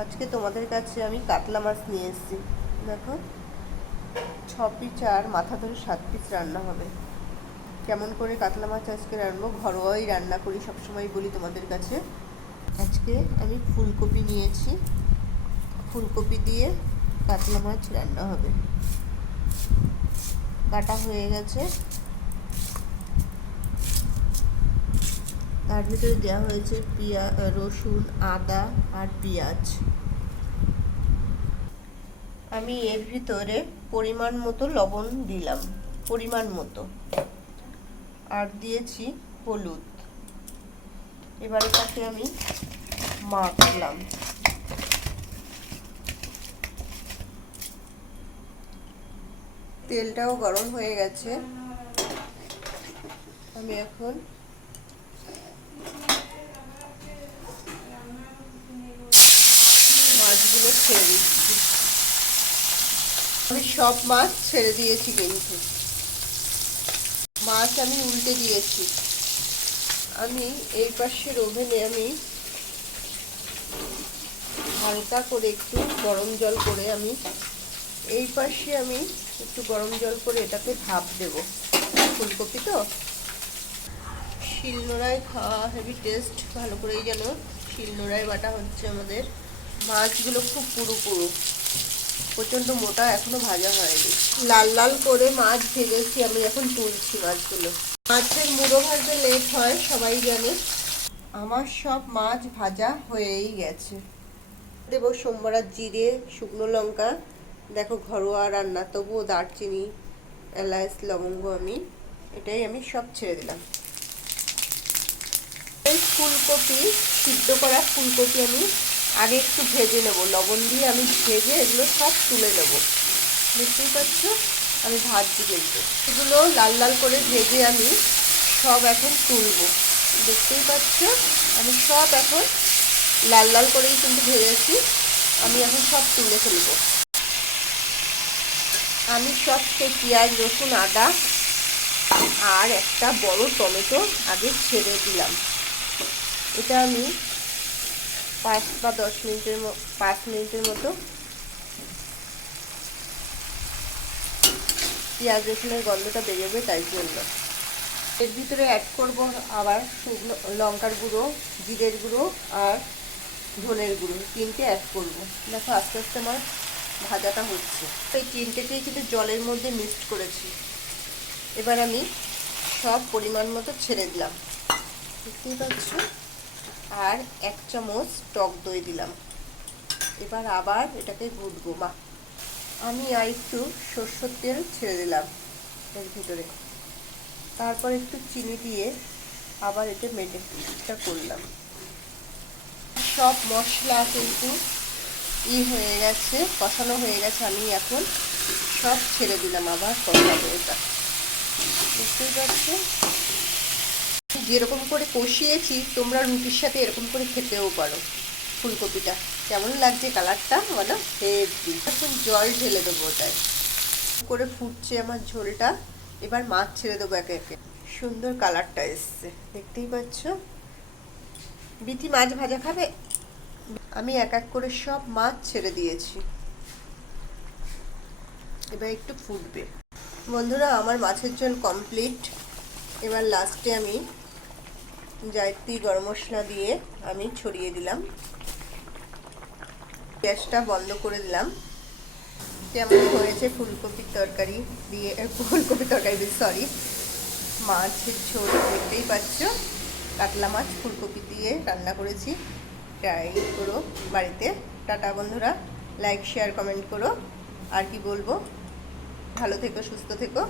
আজকে তোমাদের কাছে আমি কাতলা মাছ নিয়ে এসেছি। দেখো, ছ পিস আর মাথা ধরে সাত পিস রান্না হবে। কেমন করে কাতলা মাছ আজকে রান্নবো ঘরোয়াই রান্না করি সবসময় বলি তোমাদের কাছে। আজকে আমি ফুলকপি নিয়েছি। ফুলকপি দিয়ে কাতলা মাছ রান্না হবে। কাটা হয়ে গেছে। তার ভিতরে দেওয়া হয়েছে পিয়া রসুন, আদা আর পেঁয়াজ। আমি এর ভিতরে পরিমাণ মতো লবণ দিলাম, পরিমাণ মতো। আর দিয়েছি হলুদ। এবারে তাকে আমি মাখলাম। তেলটাও গরম হয়ে গেছে। আমি এখন মাছগুলো ছেড়ে দিচ্ছি আমি সব মাছ ছেড়ে দিয়েছি কিন্তু। মাছ আমি উল্টে দিয়েছি। আমি এই পাশের ওভেনে আমি হালকা করে একটু গরম জল করে আমি এই পাশে আমি একটু গরম জল করে এটাকে ভাপ দেব। ফুলকপি তো? শিলনোড়ায় খাওয়া হেভি টেস্ট ভালো করেই যেন শিলনোড়ায় বাটা হচ্ছে আমাদের। মাছগুলো খুব পুরো পুরো। প্রচণ্ড মোটা, এখনও ভাজা হয়নি। লাল লাল করে মাছ ভেজেছি, আমি এখন তুলছি মাছগুলো। মাছের মুড়ো ভাজতে লেট হয়, সবাই জানে। আমার সব মাছ ভাজা হয়েই গেছে। দেবো সোমবার জিরে, শুকনো লঙ্কা। দেখো ঘরোয়া রান্না, তবুও দারচিনি, এলাচ, লবঙ্গ আমি। এটাই আমি সব ছেড়ে দিলাম। এই ফুলকপি, সিদ্ধ করা ফুলকপি আমি আগে একটু ভেজে নেব। লবণ দিয়ে আমি ভেজে এগুলো সব তুলে নেব। দেখতেই পাচ্ছ? আমি ভাজছি কিন্তু। এগুলো লাল লাল করে ভেজে আমি সব এখন তুলবো। দেখতেই পাচ্ছ? আমি সব এখন লাল লাল করেই কিন্তু ভেজেছি। আমি এখন সব তুলে ফেলব। আমি সব সেই পেঁয়াজ, রসুন, আদা আর একটা বড় টমেটো আগে ছেড়ে দিলাম। এটা আমি পাঁচ বা দশ মিনিটের পাঁচ মিনিটের মতো। পেঁয়াজ রসুনের গন্ধটা বেরোবে, তাই জন্য। এর ভিতরে অ্যাড করব আবার শুকনো লঙ্কার গুঁড়ো, জিরের গুঁড়ো আর ধনের গুঁড়ো তিনটে অ্যাড করব। দেখো আস্তে আস্তে আমার ভাজাটা হচ্ছে। তো এই তিনটেকেই কিন্তু জলের মধ্যে মিক্সড করেছি। এবার আমি সব পরিমাণ মতো ছেড়ে দিলাম। দেখতেই পাচ্ছ? আর এক চামচ টক দই দিলাম। এবার আবার এটাকে ঘুটবো মা আমি আর একটু সর্ষের তেল ছেড়ে দিলাম এর ভিতরে। তারপর একটু চিনি দিয়ে আবার এটা মেটেটা করলাম। সব মশলা কিন্তু ই হয়ে গেছে, কষানো হয়ে গেছে। আমি এখন সব ছেড়ে দিলাম আবার কষাবো এটা। বুঝতেই পারছ যেরকম করে কষিয়েছি, তোমরা রুটির সাথে এরকম করে খেতেও পারো। ফুলকপিটা। কেমন লাগছে কালারটা বলো? হেভি। এখন জল ঢেলে দেবো ওটায়। করে ফুটছে আমার ঝোলটা। এবার মাছ ছেড়ে দেবো একে একে। সুন্দর কালারটা এসছে। দেখতেই পাচ্ছ? বিথি মাছ ভাজা খাবে? আমি এক এক করে সব মাছ ছেড়ে দিয়েছি। এবার একটু ফুটবে। বন্ধুরা, আমার মাছের ঝোল কমপ্লিট এবার লাস্টে আমি জায়ত্রী গরম মশলা দিয়ে আমি ছড়িয়ে দিলাম। গ্যাসটা বন্ধ করে দিলাম। কেমন হয়েছে ফুলকপির তরকারি দিয়ে ফুলকপির তরকারি সরি মাছের ঝোল দেখতেই পাচ্ছ। কাতলা মাছ ফুলকপি দিয়ে রান্না করেছি। ট্রাই করো বাড়িতে। টাটা বন্ধুরা লাইক শেয়ার কমেন্ট করো। আর কি বলব? ভালো থেকো, সুস্থ থেকো।